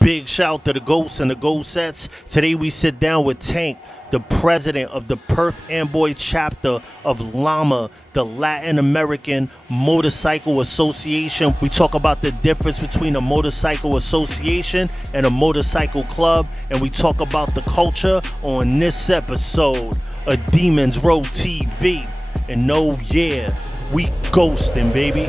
Big shout to the Ghosts and the Ghost Sets. Today we sit down with Tank, the president of the Perth Amboy chapter of LAMA, the Latin American Motorcycle Association. We talk about the difference between a motorcycle association and a motorcycle club, and we talk about the culture on this episode of DemonsRow TV. And no, yeah, we ghosting, baby.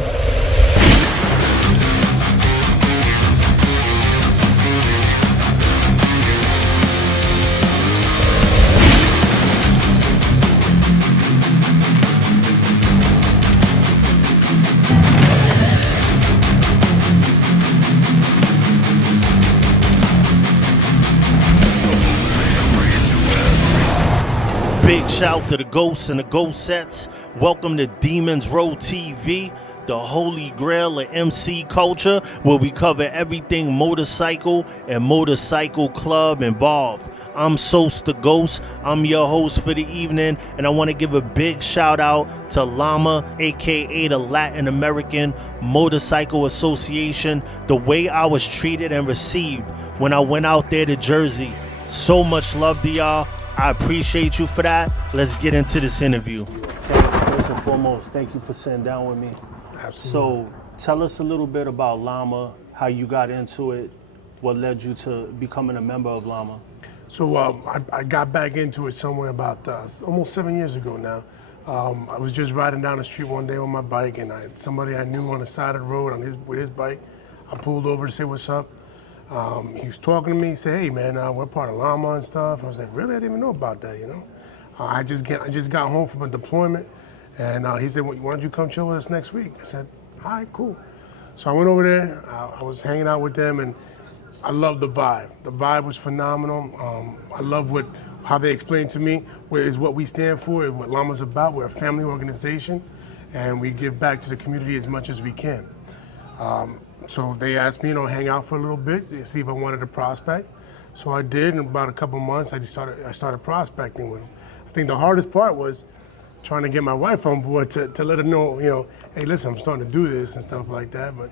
Big shout to the Ghosts and the Ghost Sets. Welcome to DemonsRow TV, the holy grail of MC culture, where we cover everything motorcycle and motorcycle club involved. I'm Sos the Ghost. I'm your host for the evening, and I want to give a big shout out to LAMA, aka the Latin American Motorcycle Association. The way I was treated and received when I went out there to Jersey. So much love to y'all. I appreciate you for that. Let's get into this interview. First and foremost, thank you for sitting down with me. Absolutely. So tell us a little bit about LAMA, how you got into it, what led you to becoming a member of LAMA. So I got back into it somewhere about almost 7 years ago now. I was just riding down the street one day on my bike, and somebody I knew on the side of the road with his bike. I pulled over to say what's up. He was talking to me. He said, "Hey man, we're part of LAMA and stuff." I was like, "Really? I didn't even know about that." You know, I just got home from a deployment, and he said, "Why don't you come chill with us next week?" I said, "All right, cool." So I went over there. I was hanging out with them, and I loved the vibe. The vibe was phenomenal. I love how they explained to me what we stand for, and what LAMA's about. We're a family organization, and we give back to the community as much as we can. So they asked me, hang out for a little bit, see if I wanted to prospect. So I did. In about a couple months, I started prospecting with them. I think the hardest part was trying to get my wife on board to let her know, hey, listen, I'm starting to do this and stuff like that. But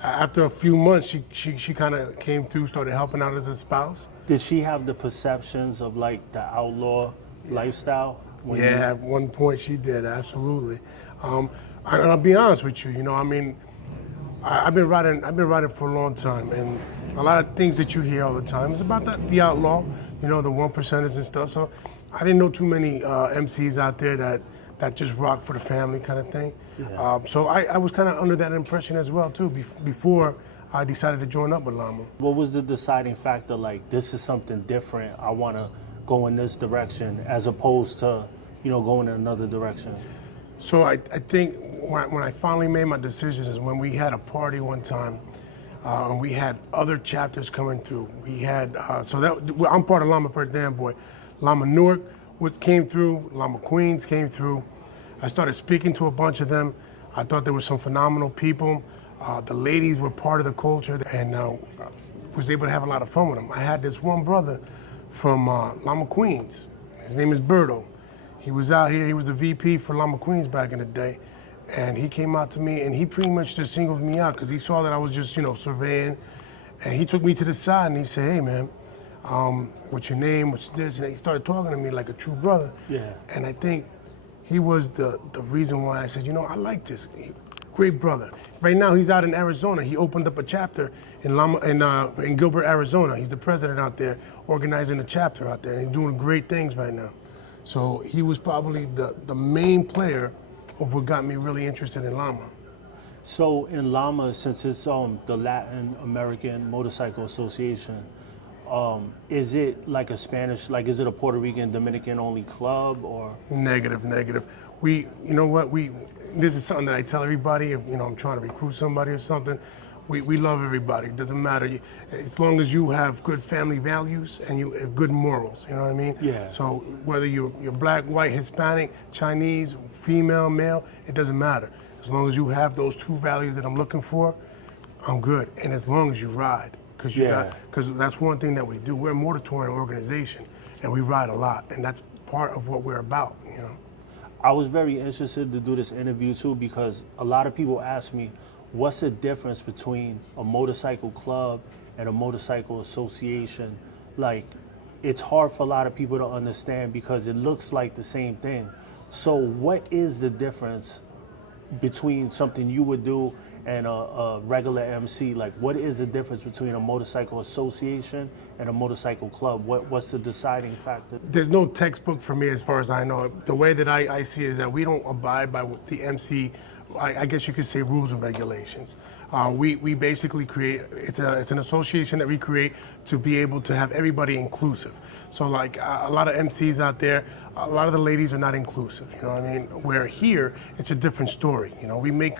after a few months, she kind of came through, started helping out as a spouse. Did she have the perceptions of like the outlaw lifestyle? Yeah, at one point she did, absolutely. And I'll be honest with you, I've been riding for a long time, and a lot of things that you hear all the time is about the outlaw, the one percenters and stuff. So I didn't know too many MCs out there that just rock for the family kind of thing. Yeah. So I was kind of under that impression as well too before I decided to join up with LAMA. What was the deciding factor? Like, this is something different. I want to go in this direction, as opposed to going in another direction. So I think when I finally made my decisions is when we had a party one time, and we had other chapters coming through. We had I'm part of LAMA Perth Amboy. LAMA Newark came through. LAMA Queens came through. I started speaking to a bunch of them. I thought there were some phenomenal people. The ladies were part of the culture, and was able to have a lot of fun with them. I had this one brother from LAMA Queens. His name is Berto. He was out here, he was a VP for LAMA Queens back in the day. And he came out to me and he pretty much just singled me out because he saw that I was just, surveying. And he took me to the side and he said, "Hey man, what's your name, what's this?" And he started talking to me like a true brother. Yeah. And I think he was the reason why I said, I like this. Great brother. Right now he's out in Arizona. He opened up a chapter in Gilbert, Arizona. He's the president out there, organizing a chapter out there. And he's doing great things right now. So he was probably the main player of what got me really interested in LAMA. So in LAMA, since it's the Latin American Motorcycle Association, is it like a Spanish, is it a Puerto Rican, Dominican only club, or? Negative. This is something that I tell everybody if, I'm trying to recruit somebody or something. We love everybody. It doesn't matter. As long as you have good family values and you have good morals, you know what I mean? Yeah. So whether you're black, white, Hispanic, Chinese, female, male, it doesn't matter. As long as you have those two values that I'm looking for, I'm good. And as long as you ride, because that's one thing that we do. We're a motor touring organization, and we ride a lot, and that's part of what we're about, I was very interested to do this interview too because a lot of people ask me, what's the difference between a motorcycle club and a motorcycle association, like, it's hard for a lot of people to understand because it looks like the same thing. So what is the difference between something you would do and a regular MC? Like, what is the difference between a motorcycle association and a motorcycle club? What's the deciding factor? There's no textbook for me as far as I know. The way that I see it is that we don't abide by what the MC, I guess you could say, rules and regulations. We basically create, it's an association that we create to be able to have everybody inclusive. So like a lot of MCs out there, a lot of the ladies are not inclusive, you know what I mean? Where here, it's a different story. You know, we make,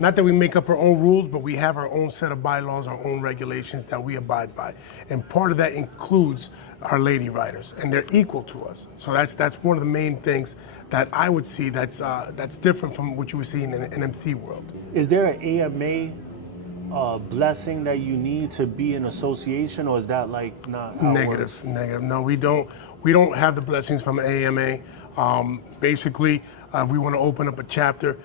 not that we make up our own rules, but we have our own set of bylaws, our own regulations that we abide by. And part of that includes our lady riders, and they're equal to us. So that's one of the main things that I would see that's different from what you would see in an MC world. Is there an AMA blessing that you need to be an association, or is that like not how it works? Negative. No, we don't have the blessings from AMA. Basically, we want to open up a chapter.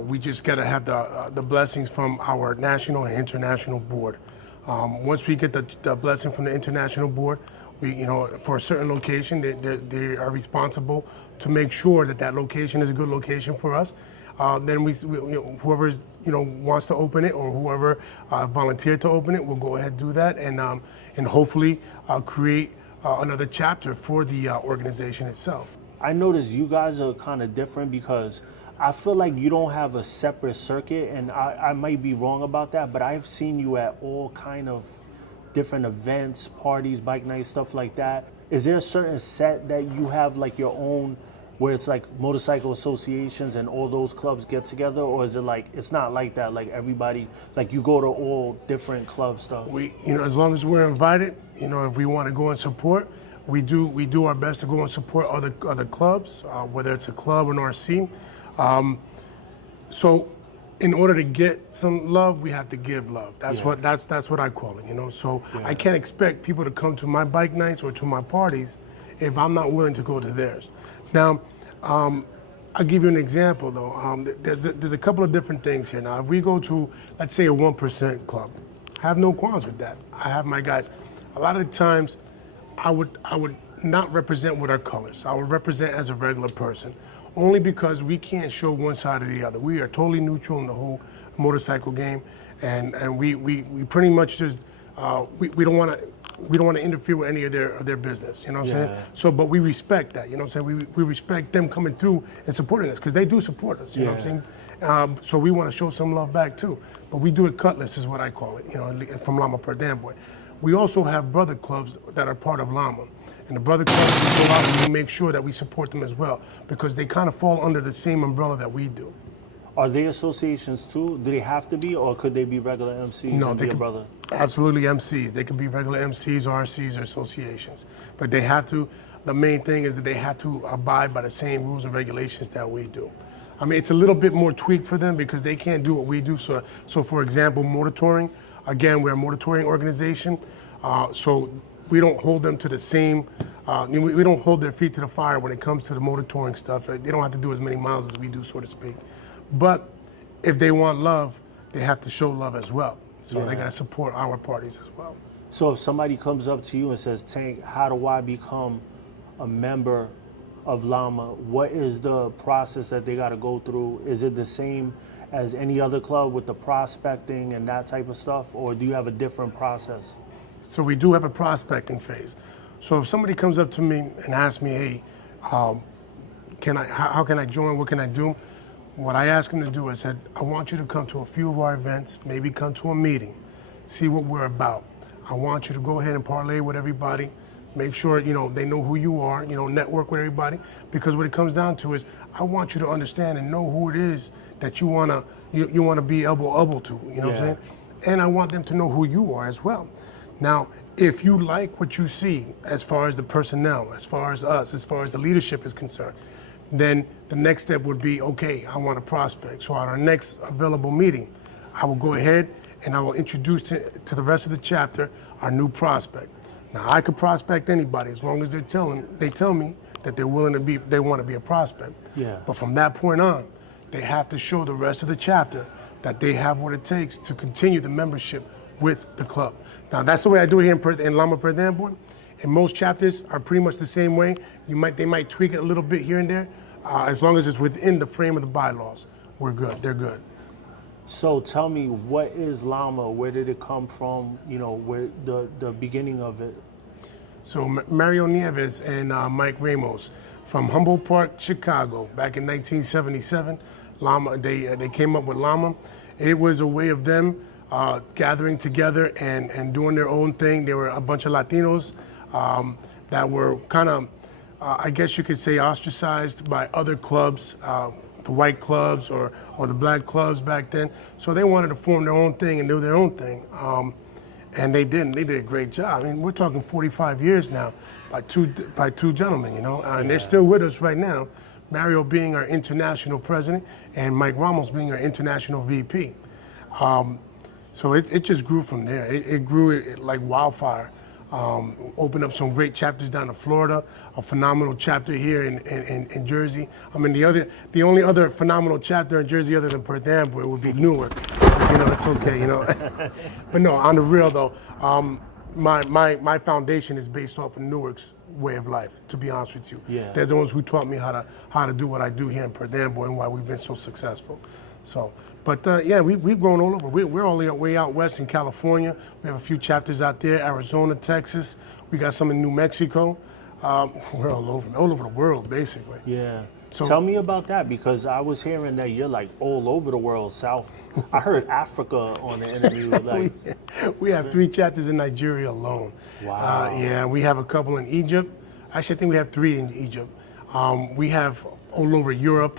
We just got to have the blessings from our national and international board. Once we get the blessing from the international board, we, you know, for a certain location, they are responsible to make sure that that location is a good location for us. Then we you know, whoever wants to open it, or whoever volunteered to open it, will go ahead and do that, and hopefully create another chapter for the organization itself. I noticed you guys are kind of different because I feel like you don't have a separate circuit, and I might be wrong about that, but I've seen you at all kind of different events, parties, bike nights, stuff like that. Is there a certain set that you have, like your own, where it's like motorcycle associations and all those clubs get together, or is it like, it's not like that, like everybody, like you go to all different club stuff? We, you know, as long as we're invited, you know, if we want to go and support, we do our best to go and support other clubs, whether it's a club or an RC. So in order to get some love, we have to give love. That's what I call it, you know. So I can't expect people to come to my bike nights or to my parties if I'm not willing to go to theirs. Now, I'll give you an example though. There's a couple of different things here. Now, if we go to, let's say, a 1% club, I have no qualms with that. I have my guys. A lot of the times, I would not represent with our colors. I would represent as a regular person, only because we can't show one side or the other. We are totally neutral in the whole motorcycle game, and we pretty much just we don't want to interfere with any of their business. You know what I'm saying? So, but we respect that. You know what I'm saying? We respect them coming through and supporting us, because they do support us. You know what I'm saying? So we want to show some love back too. But we do it cutlass, is what I call it. You know, from LAMA Perth Amboy. We also have brother clubs that are part of LAMA. And the brother clubs, we go out and we make sure that we support them as well, because they kind of fall under the same umbrella that we do. Are they associations too? Do they have to be, or could they be regular MCs and be a brother? Absolutely MCs. They can be regular MCs, RCs, or associations. But they have to, the main thing is that they have to abide by the same rules and regulations that we do. I mean, it's a little bit more tweaked for them because they can't do what we do. So for example, motor touring, again, we're a motor touring organization. So we don't hold them to the same, we don't hold their feet to the fire when it comes to the motor touring stuff. They don't have to do as many miles as we do, so to speak. But if they want love, they have to show love as well. So they got to support our parties as well. So if somebody comes up to you and says, Tank, how do I become a member of LAMA? What is the process that they got to go through? Is it the same as any other club with the prospecting and that type of stuff, or do you have a different process? So we do have a prospecting phase. So if somebody comes up to me and asks me, hey, how can I join, what can I do? What I ask them to do is, I want you to come to a few of our events, maybe come to a meeting, see what we're about. I want you to go ahead and parlay with everybody, make sure, you know, they know who you are, you know, network with everybody, because what it comes down to is, I want you to understand and know who it is that you wanna be elbow to, you know what I'm saying? And I want them to know who you are as well. Now, if you like what you see as far as the personnel, as far as us, as far as the leadership is concerned, then the next step would be, okay, I want to prospect. So at our next available meeting, I will go ahead and I will introduce to the rest of the chapter our new prospect. Now, I could prospect anybody as long as they tell me that they're willing to be, they want to be a prospect. But from that point on, they have to show the rest of the chapter that they have what it takes to continue the membership with the club. Now that's the way I do it here in LAMA Perth Amboy. And most chapters are pretty much the same way. They might tweak it a little bit here and there, as long as it's within the frame of the bylaws. We're good. They're good. So tell me, what is LAMA? Where did it come from? You know, where the beginning of it. So Mario Nieves and Mike Ramos from Humboldt Park, Chicago, back in 1977. LAMA, they came up with LAMA. It was a way of them gathering together and doing their own thing. There were a bunch of Latinos that were kind of, I guess you could say, ostracized by other clubs, the white clubs or the black clubs back then. So they wanted to form their own thing and do their own thing. And they didn't. They did a great job. I mean, we're talking 45 years now by two gentlemen, you know, and they're still with us right now. Mario being our international president and Mike Ramos being our international VP. So it just grew from there. It grew like wildfire. Opened up some great chapters down in Florida, a phenomenal chapter here in Jersey. I mean, the only other phenomenal chapter in Jersey other than Perth Amboy would be Newark. But, you know, it's okay, you know. But no, on the real though, my foundation is based off of Newark's way of life, to be honest with you. Yeah. They're the ones who taught me how to do what I do here in Perth Amboy and why we've been so successful. So, but yeah, we've grown all over. We're all the way out west in California. We have a few chapters out there, Arizona, Texas. We got some in New Mexico. We're all over the world, basically. Yeah. So, tell me about that, because I was hearing that you're like all over the world. South, I heard Africa on the interview. Like, we have 3 chapters in Nigeria alone. Wow. Yeah, we have a couple in Egypt. Actually, I think we have 3 in Egypt. We have all over Europe.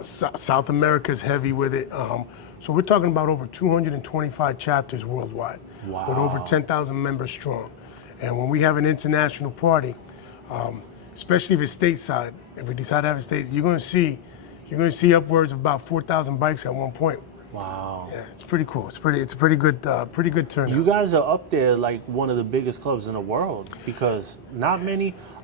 South America's heavy with it. So we're talking about over 225 chapters worldwide. Wow. With over 10,000 members strong. And when we have an international party, especially if it's stateside, if we decide to have a state, you're going to see upwards of about 4,000 bikes at one point. Wow. Yeah, it's pretty cool. It's a pretty good turnout. You guys are up there like one of the biggest clubs in the world, because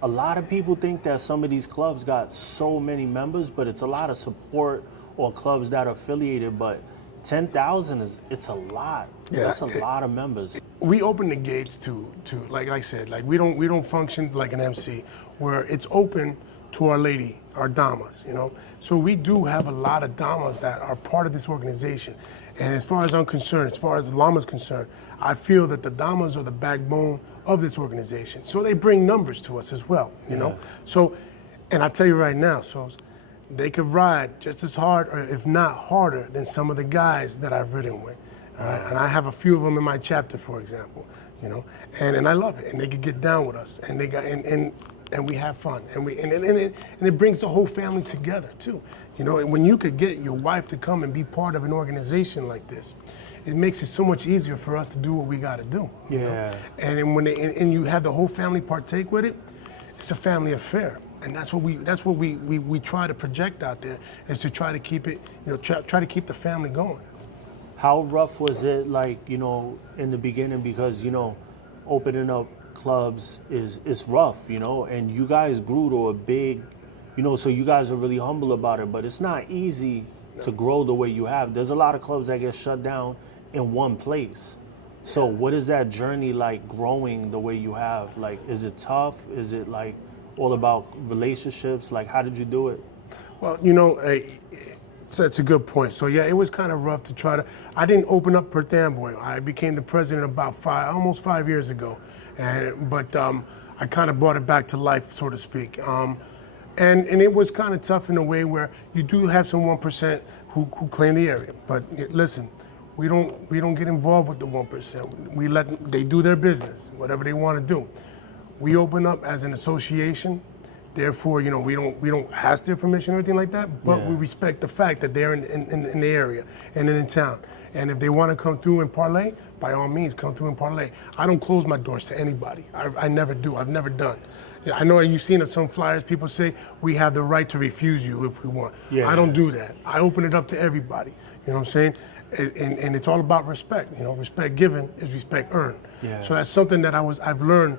a lot of people think that some of these clubs got so many members, but it's a lot of support or clubs that are affiliated, but 10,000 it's a lot. Yeah, That's a lot of members. We open the gates to like I said, like we don't function like an MC where it's open to our lady, our damas, you know. So we do have a lot of damas that are part of this organization. And as far as I'm concerned, as far as LAMA's concerned, I feel that the damas are the backbone of this organization. So they bring numbers to us as well, you know. So, and I tell you right now, so they could ride just as hard, or if not harder, than some of the guys that I've ridden with. All right? And I have a few of them in my chapter, for example, you know, and I love it. And they could get down with us, and and we have fun, and it brings the whole family together too. You know, and when you could get your wife to come and be part of an organization like this, it makes it so much easier for us to do what we got to do. You know? And then when and you have the whole family partake with it, it's a family affair. And that's what we try to project out there, is to try to keep it, you know, try to keep the family going. How rough was it, like, you know, in the beginning? Because, you know, opening up clubs is rough, you know, and you guys grew to a big, you know, so you guys are really humble about it, but it's not easy to grow the way you have. There's a lot of clubs that get shut down in one place. So what is that journey like, growing the way you have? Like, is it tough? Is it like all about relationships? Like, how did you do it? Well, you know, so that's a good point. So yeah, it was kind of rough to try to. I didn't open up Perth Amboy. I became the president about almost 5 years ago, but I kind of brought it back to life, so to speak. And it was kind of tough in a way where you do have some 1% who claim the area. But listen, we don't get involved with the 1%. We let they do their business, whatever they want to do. We open up as an association. Therefore, you know, we don't ask their permission or anything like that, but we respect the fact that they're in the area and in town. And if they want to come through and parlay, by all means, come through and parlay. I don't close my doors to anybody. I never do. I've never done. I know you've seen some flyers, people say we have the right to refuse you if we want. I don't do that. I open it up to everybody. You know what I'm saying? And it's all about respect. You know, respect given is respect earned. So that's something that I've learned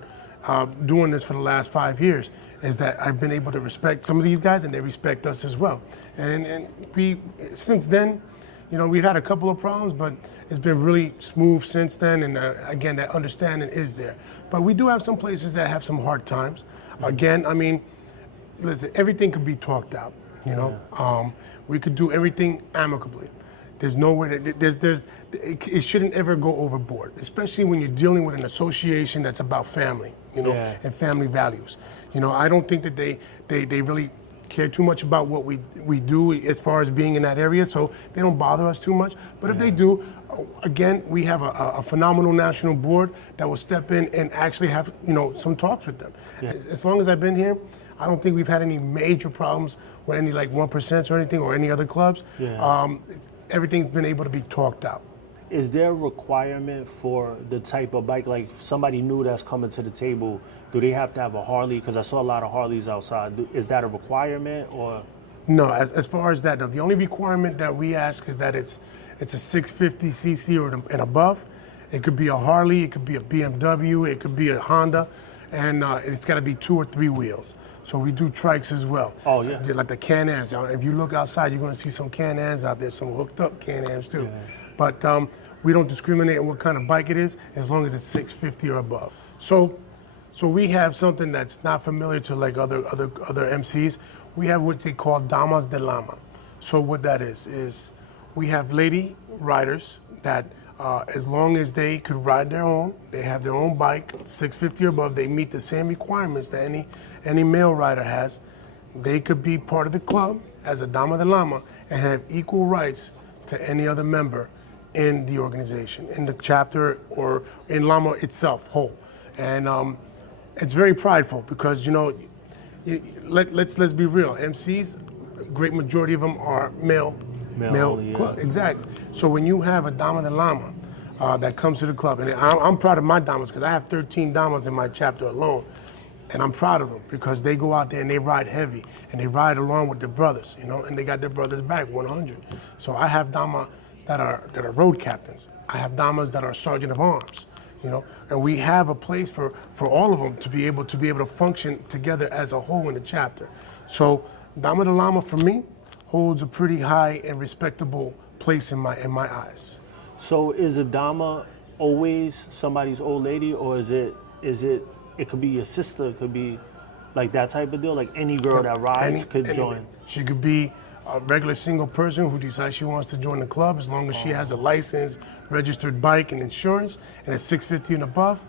doing this for the last 5 years, is that I've been able to respect some of these guys, and they respect us as well. And we, since then, you know, we've had a couple of problems, but it's been really smooth since then, and again, that understanding is there. But we do have some places that have some hard times. Again, I mean, listen, everything could be talked out, you know? We could do everything amicably. There's no way that it shouldn't ever go overboard, especially when you're dealing with an association that's about family, you know, and family values. You know, I don't think that they really care too much about what we do as far as being in that area, so they don't bother us too much. But if they do, again, we have a phenomenal national board that will step in and actually have, you know, some talks with them. As long as I've been here, I don't think we've had any major problems with any like 1% or anything or any other clubs. Everything's been able to be talked out. Is there a requirement for the type of bike, like somebody new that's coming to the table, do they have to have a Harley? Because I saw a lot of Harleys outside. Is that a requirement or? No, as far as that, no. The only requirement that we ask is that it's a 650cc or and above. It could be a Harley, it could be a BMW, it could be a Honda, and it's got to be 2 or 3 wheels. So we do trikes as well. Oh, yeah. Like the Can-Ams. If you look outside, you're going to see some Can-Ams out there, some hooked up Can-Ams too. But we don't discriminate on what kind of bike it is, as long as it's 650 or above. So we have something that's not familiar to like other MCs. We have what they call Damas de Lama. So what that is we have lady riders that as long as they could ride their own, they have their own bike, 650 or above, they meet the same requirements that any male rider has, they could be part of the club as a Dama de Lama and have equal rights to any other member in the organization, in the chapter or in LAMA itself whole. And it's very prideful because, you know, let's be real, MCs, a great majority of them are male club. Exactly. So when you have a Dama de Lama that comes to the club, and I'm proud of my Damas because I have 13 Damas in my chapter alone, and I'm proud of them because they go out there and they ride heavy and they ride along with their brothers, you know, and they got their brothers back 100. So I have Damas that are road captains. I have Damas that are sergeant of arms, you know, and we have a place for all of them to be able to function together as a whole in the chapter. So Dama de Lama for me holds a pretty high and respectable place in my eyes. So is a Dama always somebody's old lady, or is it could be your sister, it could be like that type of deal, like any girl that rides could join? She could be a regular single person who decides she wants to join the club, as long as she has a license, registered bike, and insurance, and it's 650 and above,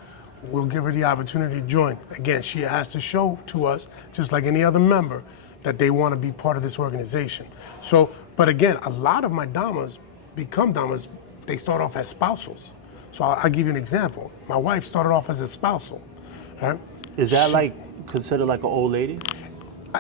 we'll give her the opportunity to join. Again, she has to show to us, just like any other member, that they want to be part of this organization. So, but again, a lot of my Damas become Damas, they start off as spousals. So I'll give you an example. My wife started off as a spousal. Right? Is that like considered like an old lady?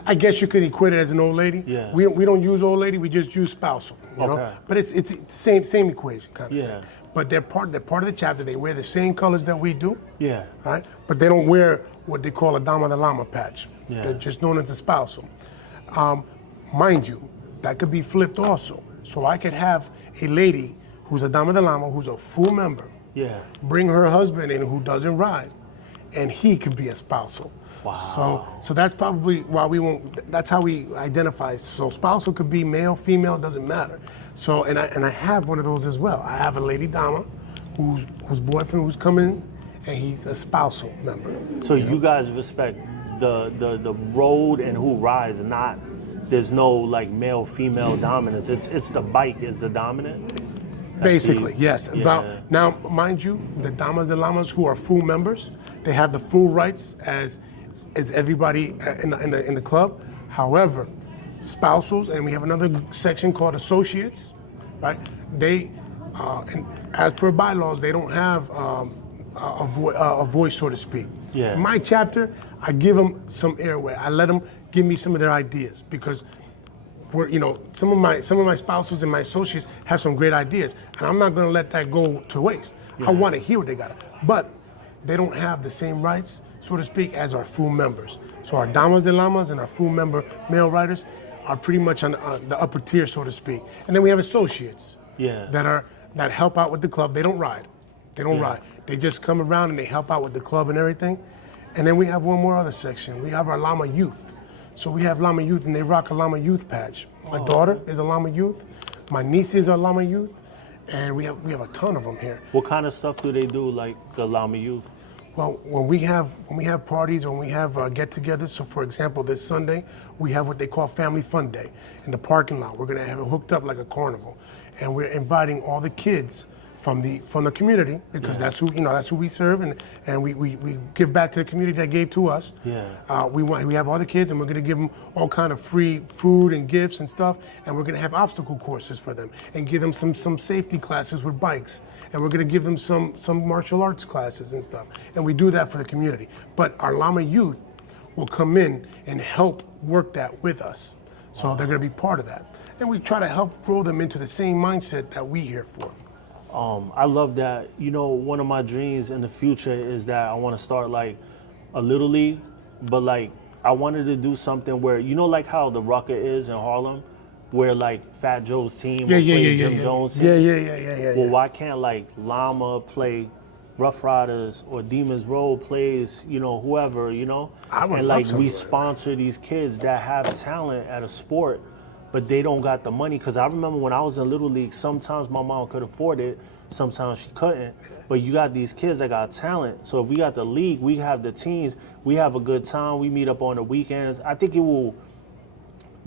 I guess you could equate it as an old lady. Yeah. We don't use old lady, we just use spousal. You know? But it's the same equation kind of thing. But they're part of the chapter. They wear the same colors that we do. Yeah. Right? But they don't wear what they call a Dama de Lama patch. They're just known as a spousal. Mind you, that could be flipped also. So I could have a lady who's a Dama de Lama, who's a full member. Bring her husband in who doesn't ride, and he could be a spousal. Wow. So that's probably why we won't. That's how we identify. So spousal could be male, female, doesn't matter. So and I have one of those as well. I have a lady Dama, whose boyfriend who's coming, and he's a spousal member. So you guys respect the road and who rides, not there's no like male female dominance. It's the bike is the dominant. Basically, yes. Now, mind you, the Damas de Lamas who are full members, they have the full rights as everybody in the club. However, spousals, and we have another section called associates, right? They, and as per bylaws, they don't have a voice, so to speak. In my chapter, I give them some airway. I let them give me some of their ideas because some of my spousals and my associates have some great ideas, and I'm not going to let that go to waste. I want to hear what they got, but they don't have the same rights, so to speak, as our full members. So our Damas de Lamas and our full member male riders are pretty much on the upper tier, so to speak. And then we have associates that help out with the club. They don't ride. They don't ride. They just come around and they help out with the club and everything. And then we have one more other section. We have our LAMA Youth. So we have LAMA Youth, and they rock a LAMA Youth patch. My daughter is a LAMA Youth. My nieces are LAMA Youth. and we have a ton of them here. What kind of stuff do they do, like the LAMA Youth? Well, when we have parties, when we have get-togethers, so for example, this Sunday, we have what they call Family Fun Day in the parking lot. We're gonna have it hooked up like a carnival, and we're inviting all the kids from the community, because that's who we serve, and we give back to the community that gave to us. Yeah. We have all the kids, and we're gonna give them all kind of free food and gifts and stuff, and we're gonna have obstacle courses for them, and give them some safety classes with bikes, and we're gonna give them some martial arts classes and stuff, and we do that for the community. But our LAMA Youth will come in and help work that with us, so they're gonna be part of that, and we try to help grow them into the same mindset that we here for. I love that. You know, one of my dreams in the future is that I want to start like a little league, but like I wanted to do something where, you know, like how the Rucker is in Harlem, where like Fat Joe's team play Jim Jones' team. Yeah. Well, why can't like LAMA play Rough Riders, or DemonsRow plays, you know, whoever, you know? And like we sponsor these kids that have talent at a sport, but they don't got the money. Because I remember when I was in Little League, sometimes my mom could afford it, sometimes she couldn't. But you got these kids that got talent. So if we got the league, we have the teams, we have a good time, we meet up on the weekends. I think it will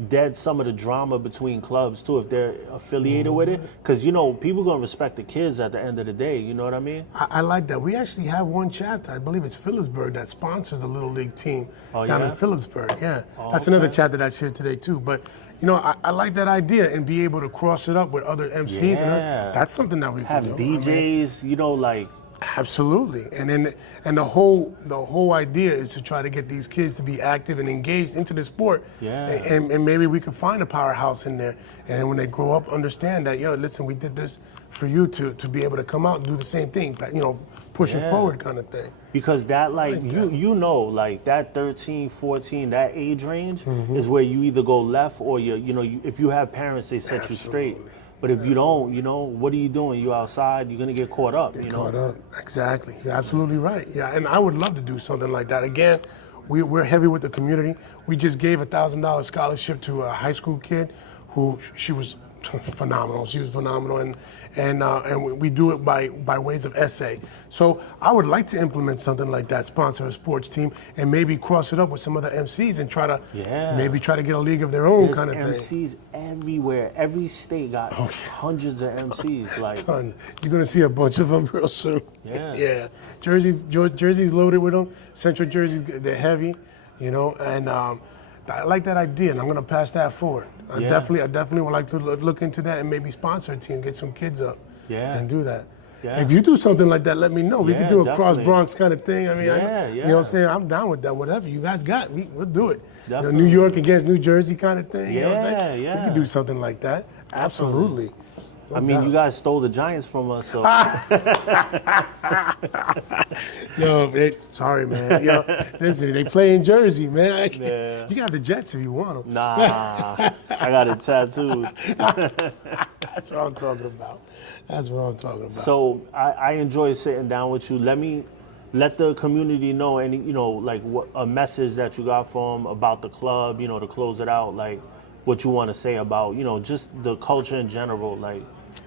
dead some of the drama between clubs too, if they're affiliated with it. Because, you know, people going to respect the kids at the end of the day, you know what I mean? I like that. We actually have one chapter, I believe it's Phillipsburg, that sponsors a Little League team down in Phillipsburg. That's another chapter that's here today too. But you know, I like that idea, and be able to cross it up with other MCs. And that's something that we have can do. DJs, you know, like. Absolutely, and the whole idea is to try to get these kids to be active and engaged into the sport. And maybe we could find a powerhouse in there, and then when they grow up, understand that, yo, listen, we did this for you to be able to come out and do the same thing, you know, pushing forward kind of thing. Because that, like, you know, like that 13, 14, that age range is where you either go left or you know, if you have parents, they set you straight. But if you don't, you know, what are you doing? You outside, you're gonna get caught up, you know? Caught up, exactly. You're absolutely right. Yeah, and I would love to do something like that. Again, we're heavy with the community. We just gave a $1,000 scholarship to a high school kid who, she was phenomenal. She was phenomenal, and we do it by ways of essay. So I would like to implement something like that, sponsor a sports team, and maybe cross it up with some other MCs and try to maybe try to get a league of their own. There's kind of MCs thing. everywhere. Every state got hundreds of MCs. Like tons. You're gonna see a bunch of them real soon. Yeah. Jersey's loaded with them. Central Jersey's, they're heavy, you know, and I like that idea, and I'm gonna pass that forward. I definitely would like to look into that and maybe sponsor a team, get some kids up, and do that. If you do something like that, let me know. We could do a cross Bronx kind of thing. I mean, you know what I'm saying? I'm down with that. Whatever you guys got, we'll do it. You know, New York against New Jersey kind of thing. You know what I'm saying? We could do something like that. Absolutely. I mean, you guys stole the Giants from us, so. Yo, sorry, man. Yo, listen, they play in Jersey, man. You got the Jets if you want them. Nah, I got it tattooed. That's what I'm talking about. So I enjoy sitting down with you. Let the community know any, you know, like what a message that you got from about the club, you know, to close it out, like what you want to say about, you know, just the culture in general, like.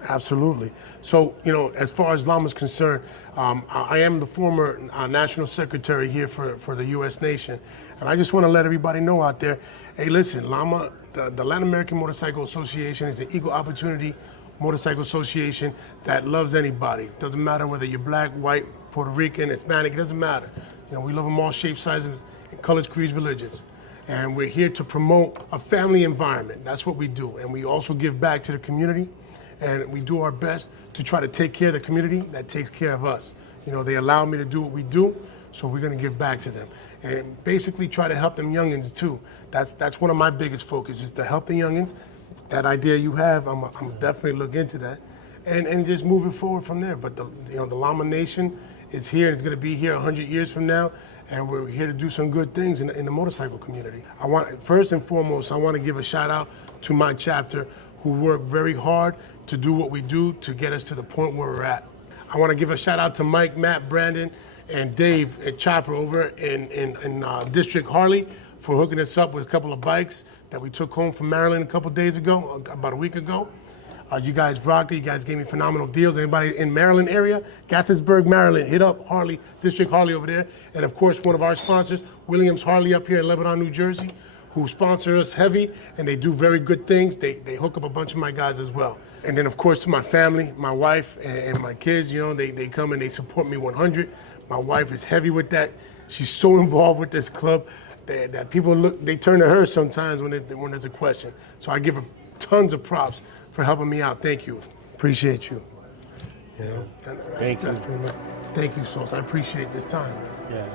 Absolutely. So, you know, as far as LAMA's concerned, I am the former national secretary here for the U.S. nation. And I just want to let everybody know out there, hey, listen, LAMA, the Latin American Motorcycle Association is an equal opportunity motorcycle association that loves anybody. Doesn't matter whether you're black, white, Puerto Rican, Hispanic, it doesn't matter. You know, we love them all shapes, sizes, colors, creeds, religions. And we're here to promote a family environment. That's what we do. And we also give back to the community. And we do our best to try to take care of the community that takes care of us. You know, they allow me to do what we do, so we're gonna give back to them. And basically try to help them youngins too. That's one of my biggest focus, is to help the youngins. That idea you have, I'm definitely look into that. And just moving forward from there. But the LAMA Nation is here, and it's gonna be here 100 years from now. And we're here to do some good things in the motorcycle community. First and foremost, I want to give a shout out to my chapter, who work very hard to do what we do to get us to the point where we're at. I want to give a shout out to Mike, Matt, Brandon, and Dave at Chopper over in District Harley for hooking us up with a couple of bikes that we took home from Maryland a couple days ago, about a week ago. You guys rocked it. You guys gave me phenomenal deals. Anybody in Maryland area, Gaithersburg, Maryland, hit up Harley, District Harley over there. And of course, one of our sponsors, Williams Harley up here in Lebanon, New Jersey, who sponsor us heavy, and they do very good things. They hook up a bunch of my guys as well. And then of course to my family, my wife and my kids, you know, they come and they support me 100. My wife is heavy with that. She's so involved with this club that people they turn to her sometimes when there's a question. So I give her tons of props for helping me out. Thank you. Appreciate you. You know? Thank you. Thank you, Sauce. I appreciate this time. Yeah.